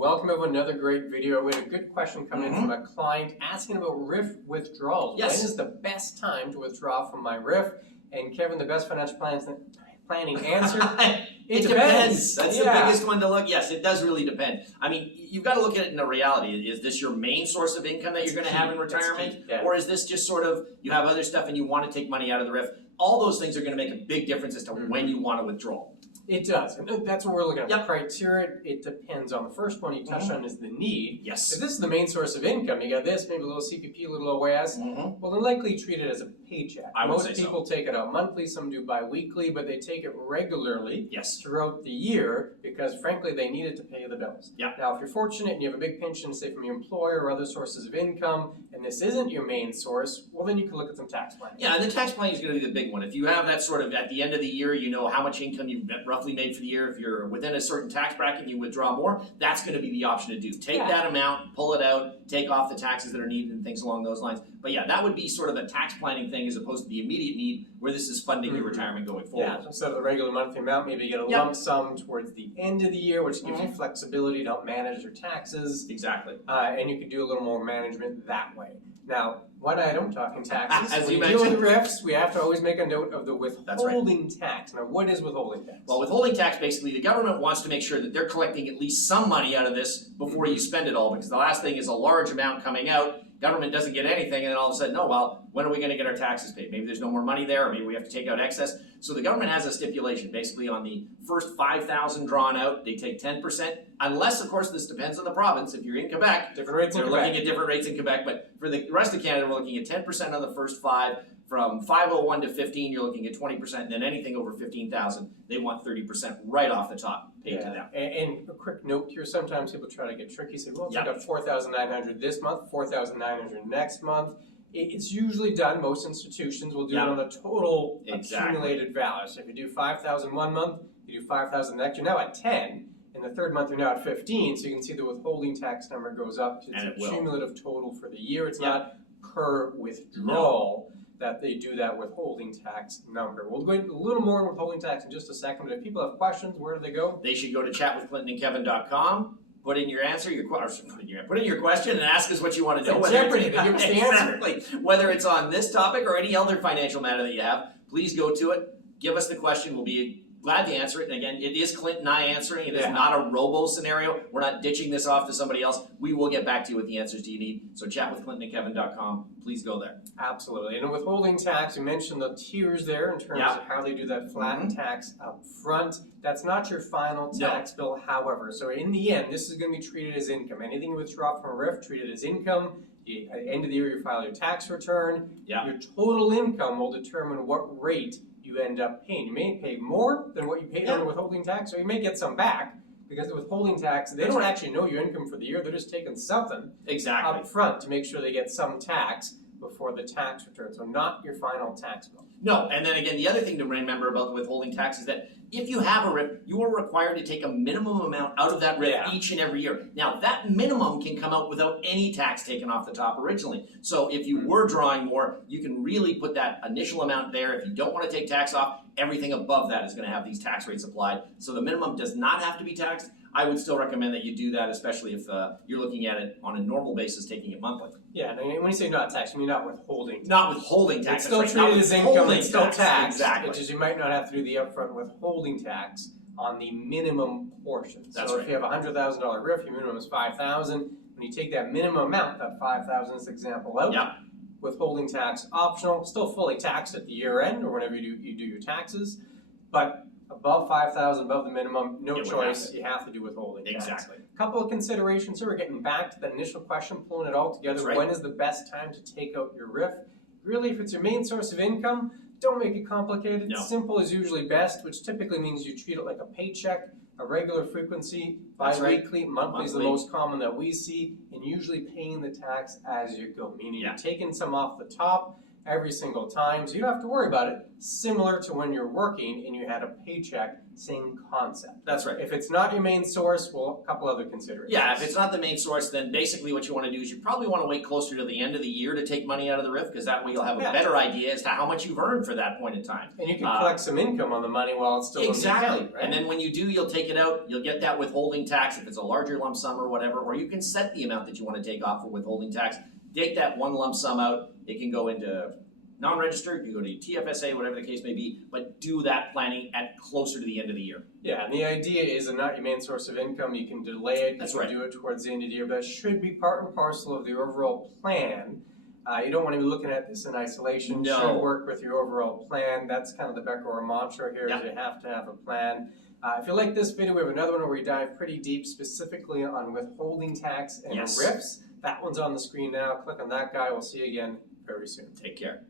welcome everyone. Another great video. We had a good question coming in from a client asking about RRIF withdrawals. Yes. When is the best time to withdraw from my RRIF? And Kevin, the best financial planning answer? It depends. That's the biggest one to look. Yes, it does really depend. I mean, you've got to look at it in a reality. Is this your main source of income that you're going to have in retirement? Yeah. Or is this just sort of, you have other stuff and you want to take money out of the RRIF? All those things are going to make a big difference as to when you want to withdraw. It does, and that's what we're looking at. The criteria, it depends on. The first one you touched on is the need. Yes. If this is the main source of income, you got this, maybe a little CPP, a little OAS, well then likely treat it as a paycheck. Most people take it out monthly, some do bi-weekly, but they take it regularly throughout the year because frankly they need it to pay the bills. Now if you're fortunate and you have a big pension, say from your employer or other sources of income, and this isn't your main source, well then you can look at some tax planning. Yeah, and the tax planning is going to be the big one. If you have that sort of, at the end of the year, you know how much income you've roughly made for the year. If you're within a certain tax bracket and you withdraw more, that's going to be the option to do. Take that amount, pull it out, take off the taxes that are needed and things along those lines. But yeah, that would be sort of a tax planning thing as opposed to the immediate need where this is funding your retirement going forward. Yeah, so instead of the regular monthly amount, maybe you get a lump sum towards the end of the year, which gives you flexibility to help manage your taxes. Exactly. And you can do a little more management that way. Now, one item, talking taxes, as when you we deal mentioned, with RRIFs, we have to always make a note of the withholding tax. Now, what is withholding tax? Well, withholding tax, basically, the government wants to make sure that they're collecting at least some money out of this before you spend it all, because the last thing is a large amount coming out, government doesn't get anything, and then all of a sudden, oh, well, when are we going to get our taxes paid? Maybe there's no more money there, or maybe we have to take out excess. So the government has a stipulation. Basically, on the first $5,000 drawn out, they take 10%, unless, of course, this depends on the province. If you're in Quebec, different rates they're looking at different rates in Quebec, but for the rest of Canada, we're looking at 10% on the first five. From 501 to 15, you're looking at 20%, and then anything over 15,000, they want 30% right off the top paid to them. And a quick note here, sometimes people try to get tricky, say, well, I got 4,900 this month, 4,900 next month. It's usually done, most institutions will do it on a total accumulated value. So if you do 5,000 one month, you do 5,000 next, you're now at 10. In the third month, you're now at 15, so you can see the withholding tax number goes up. It's a cumulative total for the year. It's not per withdrawal that they do that withholding tax number. We'll go into a little more on withholding tax in just a second, but if people have questions, where do they go? They should go to chatwithclintonandkevin.com, put in your answer, put in your question, and ask us what you want to know. Jeopardy, they give us the answer. Exactly. Whether it's on this topic or any other financial matter that you have, please go to it, give us the question, we'll be glad to answer it. And again, it is Clint and I answering. It is not a robo scenario. We're not ditching this off to somebody else. We will get back to you with the answers you need. So chatwithclintonandkevin.com. Please go there. Absolutely. And withholding tax, you mentioned the tiers there in terms of how they do that flat tax up front. That's not your final tax bill, however. So in the end, this is going to be treated as income. Anything you withdraw from a RRIF, treated as income. At the end of the year, you file your tax return. Your total income will determine what rate you end up paying. You may pay more than what you paid on the withholding tax, or you may get some back, because the withholding tax, they don't actually know your income for the year, they're just taking something up front to make sure they get some tax before the tax return, so not your final tax bill. No, and then again, the other thing to remember about the withholding tax is that if you have a RRIF, you are required to take a minimum amount out of that RRIF each and every year. Now, that minimum can come out without any tax taken off the top originally. So if you were drawing more, you can really put that initial amount there. If you don't want to take tax off, everything above that is going to have these tax rates applied. So the minimum does not have to be taxed. I would still recommend that you do that, especially if you're looking at it on a normal basis, taking it monthly. Yeah, and when you say not taxed, you mean not withholding tax. Not withholding tax. It's still treated as income, it's still taxed. Exactly. Which is you might not have to do the upfront withholding tax on the minimum portion. So if you have a $100,000 RRIF, your minimum is $5,000. When you take that minimum amount, that $5,000 is example out, withholding tax optional, still fully taxed at the year end or whenever you do your taxes, but above $5,000, above the minimum, no choice, you have to do withholding tax. Exactly. A couple of considerations here. We're getting back to that initial question, pulling it all together. When is the best time to take out your RRIF? Really, if it's your main source of income, don't make it complicated. Simple is usually best, which typically means you treat it like a paycheck, a regular frequency, bi-weekly, monthly is the most common that we see, and usually paying the tax as you go, meaning you're taking some off the top every single time, so you don't have to worry about it. Similar to when you're working and you had a paycheck same concept. That's right. If it's not your main source, well, a couple other considerations. Yeah, if it's not the main source, then basically what you want to do is you probably want to wait closer to the end of the year to take money out of the RRIF, because that way you'll have a better idea as to how much you've earned for that point in time. And you can collect some income on the money while it's still in the account, right? And then when you do, you'll take it out, you'll get that withholding tax if it's a larger lump sum or whatever, or you can set the amount that you want to take off for withholding tax. Take that one lump sum out, it can go into non-registered, you can go to TFSA, whatever the case may be, but do that planning at closer to the end of the year. Yeah, and the idea is not your main source of income. You can delay it, That's you can do it towards the end of the year, but it should be part and parcel of the overall plan. You don't want to be looking at this in isolation. No. Should work with your overall plan. That's kind of the Becker Orr mantra here, is you have to have a plan. If you like this video, we have another one where we dive pretty deep specifically on withholding tax and RRIFs. That one's on the screen now. Click on that guy. We'll see you again very soon. Take care.